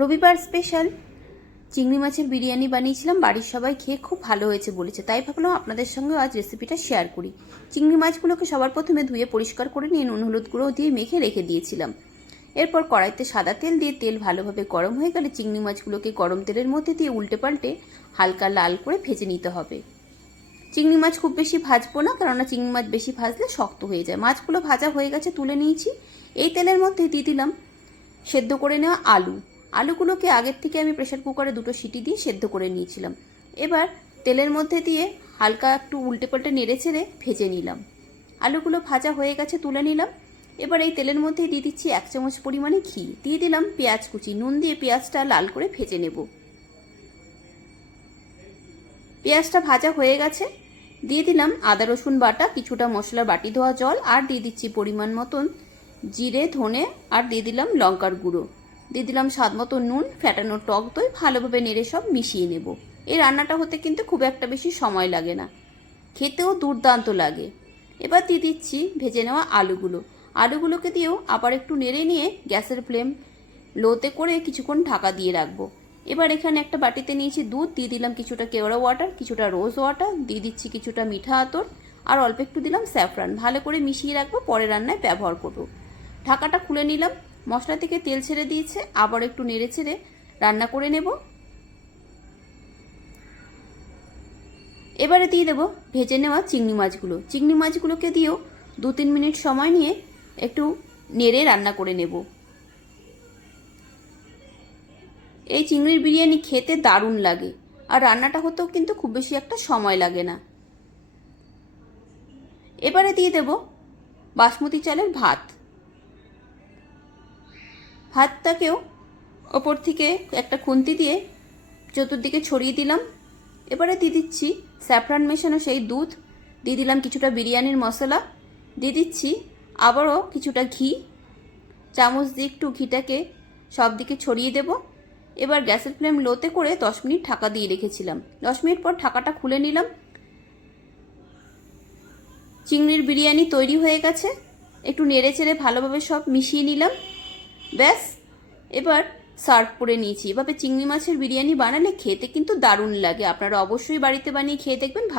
রবিবার স্পেশাল চিংড়ি মাছের বিরিয়ানি বানিয়েছিলাম। বাড়ির সবাই খেয়ে খুব ভালো হয়েছে বলেছে, তাই ভাবলাম আপনাদের সঙ্গে আজ রেসিপিটা শেয়ার করি। চিংড়ি মাছগুলোকে সবার প্রথমে ধুয়ে পরিষ্কার করে নিয়ে নুন হলুদ গুঁড়ো দিয়ে মেখে রেখে দিয়েছিলাম। এরপর কড়াইতে সাদা তেল দিয়ে তেল ভালোভাবে গরম হয়ে গেলে চিংড়ি মাছগুলোকে গরম তেলের মধ্যে দিয়ে উল্টে পাল্টে হালকা লাল করে ভেজে নিতে হবে। চিংড়ি মাছ খুব বেশি ভাজবো না, কেননা চিংড়ি মাছ বেশি ভাজলে শক্ত হয়ে যায়। মাছগুলো ভাজা হয়ে গেছে, তুলে নিয়েছি। এই তেলের মধ্যে দিয়ে দিলাম সেদ্ধ করে নেওয়া আলুগুলোকে আগের থেকে আমি প্রেসার কুকারে 2টো সিটি দিয়ে সেদ্ধ করে নিয়েছিলাম। এবার তেলের মধ্যে দিয়ে হালকা একটু উল্টে পাল্টে নেড়ে চেড়ে ভেজে নিলাম। আলুগুলো ভাজা হয়ে গেছে, তুলে নিলাম। এবার এই তেলের মধ্যে দিয়ে দিচ্ছি 1 চামচ পরিমাণে ঘি, দিয়ে দিলাম পেঁয়াজ কুচি, নুন দিয়ে পেঁয়াজটা লাল করে ভেজে নেব। পেঁয়াজটা ভাজা হয়ে গেছে, দিয়ে দিলাম আদা রসুন বাটা, কিছুটা মশলার বাটি ধোয়া জল, আর দিয়ে দিচ্ছি পরিমাণ মতন জিরে ধনে, আর দিয়ে দিলাম লঙ্কার গুঁড়ো, দিয়ে দিলাম স্বাদ মতো নুন, ফ্যাটানো টক দই। ভালোভাবে নেড়ে সব মিশিয়ে নেব। এই রান্নাটা হতে কিন্তু খুব একটা বেশি সময় লাগে না, খেতেও দুর্দান্ত লাগে। এবার দিয়ে দিচ্ছি ভেজে নেওয়া আলুগুলোকে দিয়েও আবার একটু নেড়ে নিয়ে গ্যাসের ফ্লেম লোতে করে কিছুক্ষণ ঢাকা দিয়ে রাখবো। এবার এখানে একটা বাটিতে নিয়েছি দুধ, দিয়ে দিলাম কিছুটা কেওড়া ওয়াটার, কিছুটা রোজ ওয়াটার, দিয়ে দিচ্ছি কিছুটা মিঠা আতর, আর অল্প একটু দিলাম স্যাফরান। ভালো করে মিশিয়ে রাখবো, পরে রান্নায় ব্যবহার করবো। ঢাকাটা খুলে নিলাম, মশলা থেকে তেল ছেড়ে দিয়েছে, আবার একটু নেড়ে ছেড়ে রান্না করে নেব। এবারে দিয়ে দেবো ভেজে নেওয়া চিংড়ি মাছগুলোকে দিয়েও 2-3 মিনিট সময় নিয়ে একটু নেড়ে রান্না করে নেব। এই চিংড়ির বিরিয়ানি খেতে দারুণ লাগে, আর রান্নাটা হতেও কিন্তু খুব বেশি একটা সময় লাগে না। এবারে দিয়ে দেব বাসমতি চালের ভাতটাকেও ওপর থেকে একটা খুন্তি দিয়ে চতুর্দিকে ছড়িয়ে দিলাম। এবারে দিয়ে দিচ্ছি স্যাফরান মেশানো সেই দুধ, দিয়ে দিলাম কিছুটা বিরিয়ানির মশলা, দিয়ে দিচ্ছি আবারও কিছুটা ঘি, চামচ দিয়ে একটু ঘিটাকে সব দিকে ছড়িয়ে দেব। এবার গ্যাসের ফ্লেম লোতে করে 10 মিনিট ঢাকা দিয়ে রেখেছিলাম। 10 মিনিট পর ঢাকাটা খুলে নিলাম। চিংড়ির বিরিয়ানি তৈরি হয়ে গেছে, একটু নেড়ে চেড়ে ভালোভাবে সব মিশিয়ে নিলাম। ব্যাস, এবার সার্ভ করে নিয়েছি। এভাবে চিংড়ি মাছের বিরিয়ানি বানালে খেতে কিন্তু দারুণ লাগে। আপনারা অবশ্যই বাড়িতে বানিয়ে খেয়ে দেখবেন।